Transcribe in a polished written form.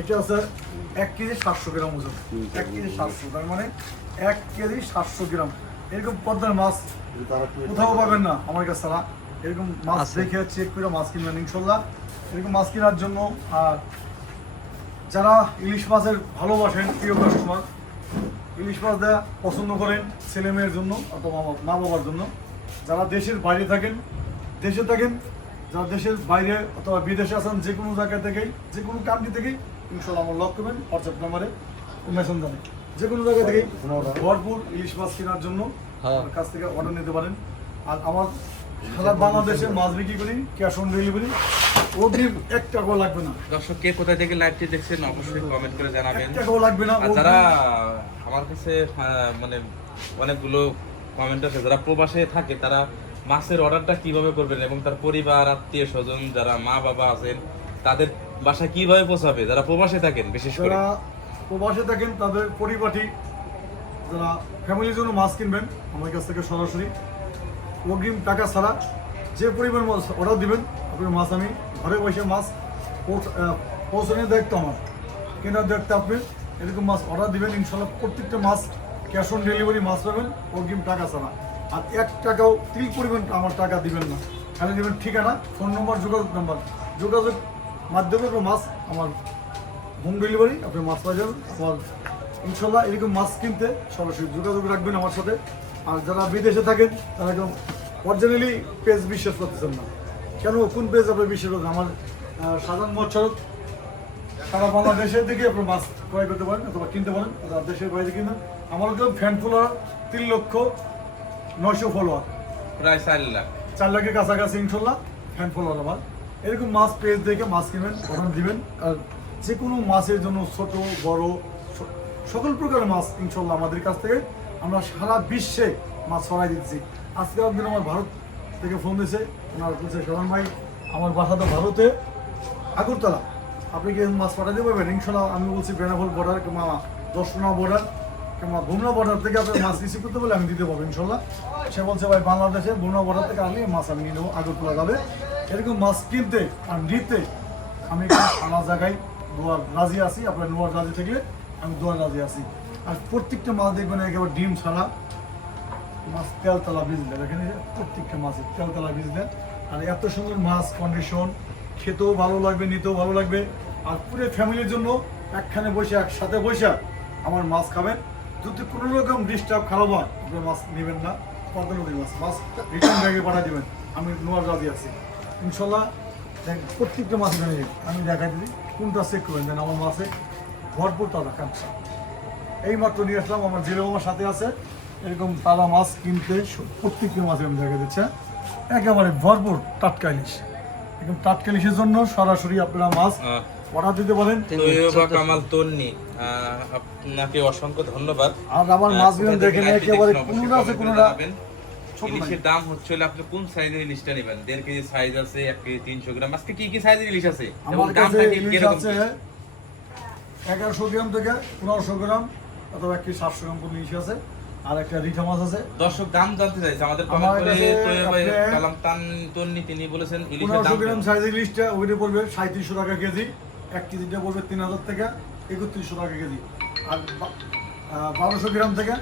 এটা আছে 1 কেজি 700 গ্রাম ওজন, 1 কেজি 700, তার মানে 1 কেজি 700 গ্রাম। এরকম পদ্মার মাছ কোথাও পাবেন না আমার কাছে ছাড়া। এরকম মাছ দেখে চেক করে মাছ কিনবেন ইনশাল্লাহ। এরকম মাছ কেনার জন্য আর যারা ইলিশ মাছের ভালোবাসেন, প্রিয় কাস্টমার, ইলিশ মাছ দেওয়া পছন্দ করেন ছেলে মেয়ের জন্য অথবা মা বাবার জন্য, যারা দেশের বাইরে থাকেন, যারা দেশের বাইরে অথবা বিদেশে আছেন, যে কোনো জায়গা থেকেই, যে কোনো কান্ট্রি থেকেই ইনশাল্লাহ আমার লক করবেন হোয়াটসঅ্যাপ নাম্বারে, মেসেঞ্জারে, যে কোনো জায়গা থেকেই ভরপুর ইলিশ মাছ কেনার জন্য আমার কাছ থেকে অর্ডার নিতে পারেন। আর আমার সারা বাংলাদেশে মাছ বিক্রি করি, ক্যাশ অন ডেলিভারি, অগ্রিম 1 টাকাও লাগবে না। দর্শক কে কোথা থেকে লাইভটি দেখছেন অবশ্যই কমেন্ট করে জানাবেন। 1 টাকাও লাগবে না। আর যারা আমার কাছে মানে অনেকগুলো কমেন্ট আছে, যারা প্রবাসে থাকে তারা মাছের অর্ডারটা কিভাবে করবেন এবং তার পরিবার আত্মীয় স্বজন যারা মা বাবা আছেন তাদের বাসায় কিভাবে পৌঁছাবে, যারা প্রবাসে থাকেন বিশেষ করে। যারা প্রবাসে থাকেন তাদের পরিপাটি, যারা ফ্যামিলির জন্য মাছ কিনবেন আমার কাছ থেকে সরাসরি অগ্রিম টাকা ছাড়া যে পরিমাণ মাছ অর্ডার দিবেন, আপনার মাছ আমি ঘরে বসে মাছ পৌঁছানোর দায়িত্ব আমার, কেনার দায়িত্ব আপনি। এরকম মাছ অর্ডার দিবেন ইনশাল্লাহ প্রত্যেকটা মাছ ক্যাশ অন ডেলিভারি মাছ পাবেন অগ্রিম টাকা ছাড়া। আর 1 টাকাও তিল পরিমাণ আমার টাকা দিবেন না, খালি দেবেন ঠিকানা, ফোন নম্বর, যোগাযোগ নাম্বার, যোগাযোগ মাধ্যমে মাছ আমার হোম ডেলিভারি আপনি মাছ পাই যাবেন আমার ইনশাল্লাহ। এরকম মাছ কিনতে সরাসরি যোগাযোগ রাখবেন আমার সাথে। আর যারা বিদেশে থাকেন তারা একদম অরিজিনালি পেজ বিশ্বাস করতেছেন না, কেন কোন পেজ আপনি বিশ্বাস করতেন? আমার সাধারণ বছর সারা বাংলাদেশের থেকে আপনি মাছ ক্রয় করতে পারেন অথবা কিনতে পারেন, অথবা দেশের বাইরে কিনবেন। আমার একদম ফ্যান ফলোয়ার 3,900,000 ফলোয়ার, প্রায় 4 লাখ, 4 লাখের কাছাকাছি ইনশাল্লাহ ফ্যান ফলোয়ার আমার। এরকম মাছ পেজ দেখে মাছ কিনবেন, অর্ডার দিবেন। আর যে কোনো মাছের জন্য ছোট বড় সকল প্রকারের মাছ ইনশাল্লাহ আমাদের কাছ থেকে আমরা সারা বিশ্বে মাছ ছড়াই দিচ্ছি। আজকে একদিন আমার ভারত থেকে ফোন দিয়েছে, ওনার বলছে শরণ ভাই আমার বাসা তো ভারতে আগরতলা, আপনি কি মাছ পাঠাতে পারবেন? ইনশাল্লাহ আমি বলছি বেনাফল বর্ডার কিংবা দর্শনা বর্ডার কিংবা ভুমনা বর্ডার থেকে আপনি মাছ রিসিভ করতে বলে আমি দিতে পারবো ইনশাল্লাহ। সে বলছে ভাই বাংলাদেশে ভুমনা বর্ডার থেকে আনলে মাছ আমি নিয়ে নেবো, আগরতলা যাবে। এরকম মাছ কিনতে আর নিতে আমি আমার জায়গায় দোয়ার রাজি আছি, আপনার নোয়ার রাজি থাকলে আমি দোয়ার রাজি আছি। আর প্রত্যেকটা মাছ দেখবেন একেবারে ডিম ছাড়া মাছ, তেলতলা ভিজলে, এখানে প্রত্যেকটা মাছের তেলতলা ভিজলে। আর এত সুন্দর মাছ কন্ডিশন, খেতেও ভালো লাগবে, নিতেও ভালো লাগবে। আর পুরো ফ্যামিলির জন্য একখানে বসে একসাথে বসে আমার মাছ খাবেন। যদি কোনো রকম ডিস্টার্ব খারাপ হয় আপনার মাছ নেবেন না, পদ্মা নদীর মাছ রিটার্ন ব্যাগে পাঠিয়ে দেবেন, আমি নোয়ার রাজি আছি ইনশাল্লাহ। প্রত্যেকটা মাছ আমি দেখাই দিই, কোনটা চেক করবেন যেন আমার মাছে ভরপুর তাজা কাঁচা। এই মাত্র নিয়ে আসলাম, আমার জেলে আমার সাথে আছে। এরকম তাজা মাছ কিনতে প্রত্যেকটা মাছ আমি দেখা দিচ্ছে একেবারে ভরপুর টাটকা ইলিশ। একদম টাটকা ইলিশের জন্য সরাসরি আপনারা মাছ অর্ডার দিতে পারেন। কামাল তন্নি, আপনাকে অসংখ্য ধন্যবাদ। আর আমার মাছগুলো দেখেন একেবারে কোনটা আছে কোনটা ইলিশের দাম হচ্ছে আপনি কোন সাইজের ইলিশটা নেবেন? 1.5 কেজি সাইজ আছে, 1 কেজি 300 গ্রাম। আজকে কি কি সাইজের ইলিশ আছে? আমার কাছে ইলিশ আছে 1100 গ্রাম থেকে 1500 গ্রাম অথবা 1 কেজি 700 গ্রাম ইলিশ আছে। আর একটা রিঠা মাছ আছে। দর্শক দাম জানতে চাইছে আমাদের কমেন্ট করে কালাম তন্নি, তিনি বলেছেন ইলিশের দাম 1500 গ্রাম সাইজের ইলিশটা ওইটা পড়বে 3700 টাকা কেজি, 1 কেজিটা পড়বে 3000 থেকে 3100 টাকা কেজি। আর 1200 গ্রাম থেকে